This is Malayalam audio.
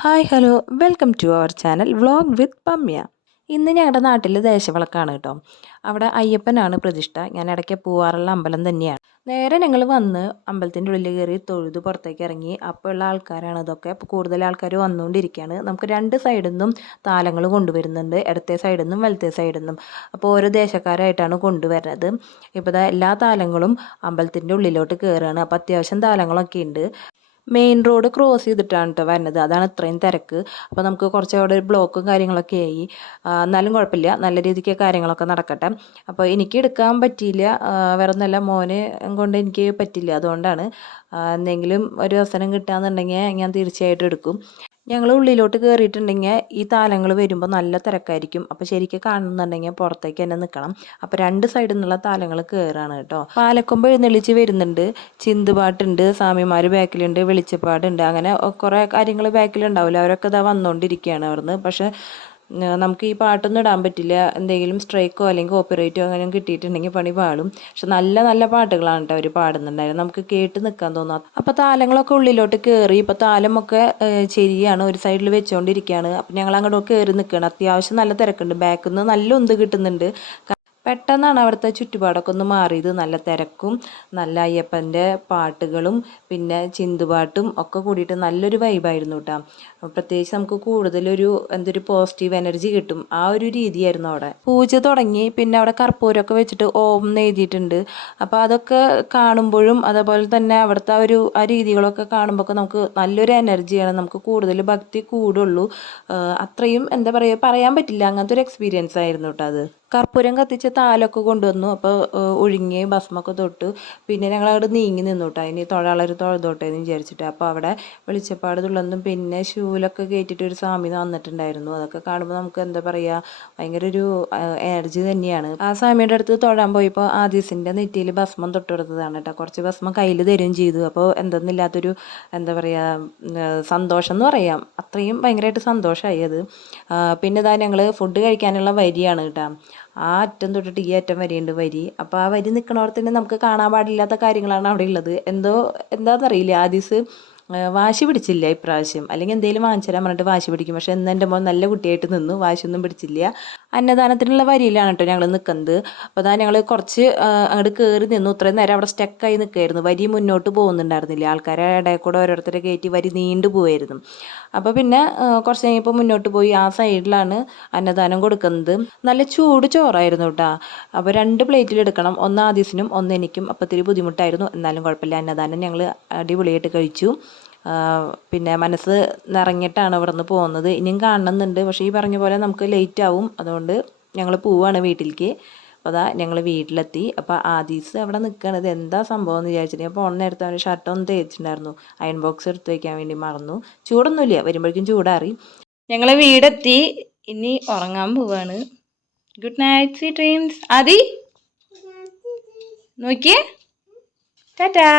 Hi hello welcome to our channel vlog with Pamya. ഇന്ന് ഞങ്ങളുടെ നാട്ടിൽ ദേശവിളക്കാണ് കേട്ടോ. അവിടെ അയ്യപ്പനാണ് പ്രതിഷ്ഠ. ഞാൻ ഇടയ്ക്ക് പോവാറുള്ള അമ്പലം തന്നെയാണ്. നേരെ ഞങ്ങൾ വന്ന് അമ്പലത്തിൻ്റെ ഉള്ളിൽ കയറി തൊഴുത് പുറത്തേക്ക് ഇറങ്ങി. അപ്പോൾ ഉള്ള ആൾക്കാരാണ് ഇതൊക്കെ. അപ്പോൾ കൂടുതൽ ആൾക്കാർ വന്നുകൊണ്ടിരിക്കുകയാണ്. നമുക്ക് രണ്ട് സൈഡിൽ നിന്നും താലങ്ങൾ കൊണ്ടുവരുന്നുണ്ട്, ഇടത്തെ സൈഡിൽ നിന്നും വലത്തെ സൈഡിൽ നിന്നും. അപ്പോൾ ഓരോ ദേശക്കാരായിട്ടാണ് കൊണ്ടുവരുന്നത്. ഇപ്പോൾ എല്ലാ താലങ്ങളും അമ്പലത്തിൻ്റെ ഉള്ളിലോട്ട് കയറുകയാണ്. അപ്പോൾ അത്യാവശ്യം താലങ്ങളൊക്കെ ഉണ്ട്. മെയിൻ റോഡ് ക്രോസ് ചെയ്തിട്ടാണ് കേട്ടോ വരുന്നത്, അതാണ് ഇത്രയും തിരക്ക്. അപ്പോൾ നമുക്ക് കുറച്ച് അവിടെ ഒരു ബ്ലോക്കും കാര്യങ്ങളൊക്കെ ആയി. എന്നാലും കുഴപ്പമില്ല, നല്ല രീതിക്ക് കാര്യങ്ങളൊക്കെ നടക്കട്ടെ. അപ്പോൾ എനിക്ക് എടുക്കാൻ പറ്റിയില്ല, വേറെ ഒന്നല്ല, മോനെ കൊണ്ട് എനിക്ക് പറ്റില്ല. അതുകൊണ്ടാണ് എന്തെങ്കിലും ഒരു അവസരം കിട്ടുകയെന്നുണ്ടെങ്കിൽ ഞാൻ തീർച്ചയായിട്ടും എടുക്കും. ഞങ്ങൾ ഉള്ളിലോട്ട് കയറിയിട്ടുണ്ടെങ്കിൽ ഈ താലങ്ങൾ വരുമ്പോൾ നല്ല തിരക്കായിരിക്കും. അപ്പോൾ ശരിക്കും കാണുന്നുണ്ടെങ്കിൽ പുറത്തേക്ക് തന്നെ നിൽക്കണം. അപ്പോൾ രണ്ട് സൈഡിൽ നിന്നുള്ള താലങ്ങൾ കയറാണ് കേട്ടോ. പാലക്കൊമ്പ് എഴുന്നള്ളിച്ച് വരുന്നുണ്ട്, ചിന്തുപാട്ടുണ്ട്, സ്വാമിമാർ ബാക്കിലുണ്ട്, വെളിച്ചപ്പാടുണ്ട്, അങ്ങനെ കുറേ കാര്യങ്ങൾ ബാക്കിലുണ്ടാവില്ല. അവരൊക്കെ ഇതാ വന്നുകൊണ്ടിരിക്കുകയാണ് അവിടുന്ന്. പക്ഷേ നമുക്ക് ഈ പാട്ടൊന്നും ഇടാൻ പറ്റില്ല, എന്തെങ്കിലും സ്ട്രൈക്കോ അല്ലെങ്കിൽ കോപ്പിറൈറ്റോ അങ്ങനെ കിട്ടിയിട്ടുണ്ടെങ്കിൽ പണി പാടും. പക്ഷെ നല്ല നല്ല പാട്ടുകളാണ് കേട്ടോ അവർ പാടുന്നുണ്ടായിരുന്നു, നമുക്ക് കേട്ട് നിൽക്കാൻ തോന്നാം. അപ്പോൾ താലങ്ങളൊക്കെ ഉള്ളിലോട്ട് കയറി. ഇപ്പോൾ താലമൊക്കെ ശരിയാണ്, ഒരു സൈഡിൽ വെച്ചുകൊണ്ടിരിക്കുകയാണ്. അപ്പം ഞങ്ങൾ അങ്ങോട്ട് കയറി നിൽക്കുകയാണ്. അത്യാവശ്യം നല്ല തിരക്കുണ്ട്, ബാക്കിൽ നിന്ന് നല്ല ഉന്ത് കിട്ടുന്നുണ്ട്. പെട്ടെന്നാണ് അവിടുത്തെ ചുറ്റുപാടൊക്കെ ഒന്ന് മാറിയത്. നല്ല തിരക്കും നല്ല അയ്യപ്പൻ്റെ പാട്ടുകളും പിന്നെ ചിന്തുപാട്ടും ഒക്കെ കൂടിയിട്ട് നല്ലൊരു വൈബായിരുന്നു കേട്ടോ. പ്രത്യേകിച്ച് നമുക്ക് കൂടുതലൊരു എന്തൊരു പോസിറ്റീവ് എനർജി കിട്ടും, ആ ഒരു രീതിയായിരുന്നു അവിടെ. പൂജ തുടങ്ങി, പിന്നെ അവിടെ കർപ്പൂരമൊക്കെ വെച്ചിട്ട് ഓം എന്ന് എഴുതിയിട്ടുണ്ട്. അപ്പോൾ അതൊക്കെ കാണുമ്പോഴും അതേപോലെ തന്നെ അവിടുത്തെ ആ രീതികളൊക്കെ കാണുമ്പോൾ നമുക്ക് നല്ലൊരു എനർജിയാണ്, നമുക്ക് കൂടുതൽ ഭക്തി കൂടുള്ളൂ. അത്രയും എന്താ പറയുക, പറയാൻ പറ്റില്ല, അങ്ങനത്തെ ഒരു എക്സ്പീരിയൻസ് ആയിരുന്നു കേട്ടോ അത്. കർപ്പൂരം കത്തിച്ച് താലൊക്കെ കൊണ്ടുവന്നു. അപ്പോൾ ഒഴുങ്ങി ഭസ്മൊക്കെ തൊട്ടു. പിന്നെ ഞങ്ങൾ അവിടെ നീങ്ങി നിന്നു കേട്ടോ, ഇനി തൊഴാളൊരു തൊഴുതോട്ടെ എന്ന് വിചാരിച്ചിട്ട്. അപ്പോൾ അവിടെ വെളിച്ചപ്പാട് തുള്ളന്നും പിന്നെ ഷൂലൊക്കെ കയറ്റിയിട്ട് ഒരു സ്വാമി വന്നിട്ടുണ്ടായിരുന്നു. അതൊക്കെ കാണുമ്പോൾ നമുക്ക് എന്താ പറയുക, ഭയങ്കര ഒരു എനർജി തന്നെയാണ്. ആ സ്വാമിയുടെ അടുത്ത് തൊഴാൻ പോയപ്പോൾ ആദീസിൻ്റെ നെറ്റിയിൽ ഭസ്മം തൊട്ട് കൊടുത്തതാണ് കേട്ടോ. കുറച്ച് ഭസ്മം കയ്യിൽ തരുകയും ചെയ്തു. അപ്പോൾ എന്തെന്നില്ലാത്തൊരു എന്താ പറയുക, സന്തോഷം എന്ന് പറയാം, അത്രയും ഭയങ്കരമായിട്ട് സന്തോഷമായി അത്. പിന്നെ ഇതാ ഞങ്ങൾ ഫുഡ് കഴിക്കാനുള്ള വരിയാണ് കേട്ടോ. ആ അറ്റം തൊട്ടിട്ട് ഈ അറ്റം വരെയുണ്ട് വരി. അപ്പോൾ ആ വരി നിൽക്കണോടത്തിന് നമുക്ക് കാണാൻ പാടില്ലാത്ത കാര്യങ്ങളാണ് അവിടെ ഉള്ളത്. എന്താണെന്നറിയില്ല, ആദീസ് വാശി പിടിച്ചില്ല ഇപ്രാവശ്യം. അല്ലെങ്കിൽ എന്തെങ്കിലും വാങ്ങിച്ചു തരാൻ പറഞ്ഞിട്ട് വാശി പിടിക്കും. പക്ഷെ ഇന്ന് എൻ്റെ മോൻ നല്ല കുട്ടിയായിട്ട് നിന്നു, വാശിയൊന്നും പിടിച്ചില്ല. അന്നദാനത്തിനുള്ള വരിയിലാണ് കേട്ടോ ഞങ്ങൾ നിൽക്കുന്നത്. അപ്പോൾ അതാ ഞങ്ങൾ കുറച്ച് അങ്ങോട്ട് കയറി നിന്നു. ഇത്രയും നേരം അവിടെ സ്റ്റക്കായി നിൽക്കുകയായിരുന്നു, വരി മുന്നോട്ട് പോകുന്നുണ്ടായിരുന്നില്ല. ആൾക്കാരെ ഇടയിൽ കൂടെ ഓരോരുത്തരെ കയറ്റി വരി നീണ്ടു പോവായിരുന്നു. അപ്പോൾ പിന്നെ കുറച്ച് കഴിഞ്ഞപ്പോൾ മുന്നോട്ട് പോയി. ആ സൈഡിലാണ് അന്നദാനം കൊടുക്കുന്നത്. നല്ല ചൂട് ചോറായിരുന്നു കേട്ടോ. അപ്പോൾ 2 പ്ലേറ്റിൽ എടുക്കണം, ഒന്ന് ആദീസിനും ഒന്ന് എനിക്കും. അപ്പോൾ ഇത്തിരി ബുദ്ധിമുട്ടായിരുന്നു, എന്നാലും കുഴപ്പമില്ല. അന്നദാനം ഞങ്ങൾ അടിപൊളിയായിട്ട് കഴിച്ചു. പിന്നെ മനസ്സ് നിറഞ്ഞിട്ടാണ് ഇവിടെ നിന്ന് പോകുന്നത്. ഇനിയും കാണണമെന്നുണ്ട്, പക്ഷേ ഈ പറഞ്ഞ പോലെ നമുക്ക് ലേറ്റ് ആവും. അതുകൊണ്ട് ഞങ്ങൾ പോവുകയാണ് വീട്ടിലേക്ക്. അപ്പോൾ അതാ ഞങ്ങൾ വീട്ടിലെത്തി. അപ്പോൾ ആദീസ് അവിടെ നിൽക്കുകയാണ്. ഇത് എന്താ സംഭവം എന്ന് വിചാരിച്ചിട്ട് ഞാൻ പോണ നേരത്തെ അവന് ഷർട്ടൊന്നും തേച്ചിട്ടുണ്ടായിരുന്നു, അയൺ ബോക്സ് എടുത്ത് വയ്ക്കാൻ വേണ്ടി മറന്നു. ചൂടൊന്നുമില്ല, വരുമ്പോഴേക്കും ചൂടാറി. ഞങ്ങൾ വീടെത്തി, ഇനി ഉറങ്ങാൻ പോവാണ്. Good night, sweet dreams. Adi നോക്കിയേ, ടാറ്റാ.